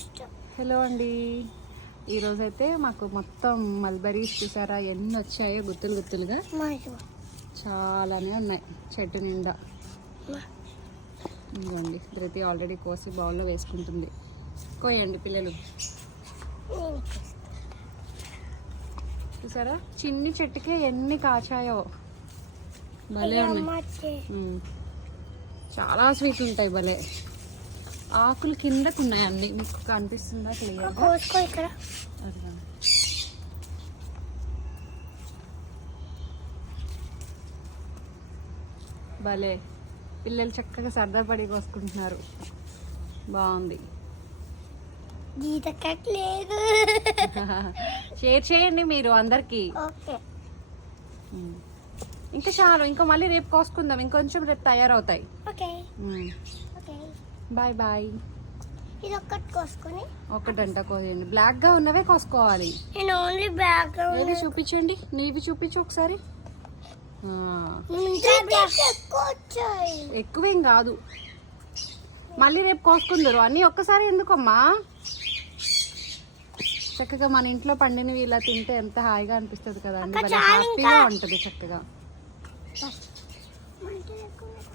Hello అండి, ఈరోజైతే మాకు మొత్తం మల్బరీస్ చూసారా ఎన్ని వచ్చాయో గుత్తులు గుత్తులుగా చాలానే ఉన్నాయి చెట్టు నిండా. ఇదిగోండి ధృతి ఆల్రెడీ కోసి బౌల్లో వేసుకుంటుంది. కోయండి పిల్లలు. చూసారా చిన్ని చెట్టుకే ఎన్ని కాచాయో, భలే ఉన్నాయి. చాలా స్వీట్ ఉంటాయి భలే. ఆకులు కిందకు ఉన్నాయి అన్ని, మీకు కనిపిస్తుందా క్లియర్గా? భలే పిల్లలు చక్కగా సరదా పడి కోసుకుంటున్నారు. బాగుంది. షేర్ చేయండి మీరు అందరికి. ఇంకా చాలు, ఇంకా మళ్ళీ రేపు కోసుకుందాం. ఇంకొంచెం రేపు తయారవుతాయి. Bye bye. ఇది ఒక్కటి కోసుకొని ఒకటంట కోయండి. బ్లాక్ గా ఉన్నవే కోసుకోవాలి. నేను ఓన్లీ బ్లాక్ గా ఏది చూపించండి, నీవి చూపించు ఒకసారి. ఎక్కువేం కాదు, మళ్ళీ రేపు కోసుకుందరు. అన్నీ ఒక్కసారి ఎందుకమ్మా? చక్కగా మన ఇంట్లో పండినవి ఇలా తింటే ఎంత హాయిగా అనిపిస్తుంది కదండి. హ్యాపీగా ఉంటుంది చక్కగా.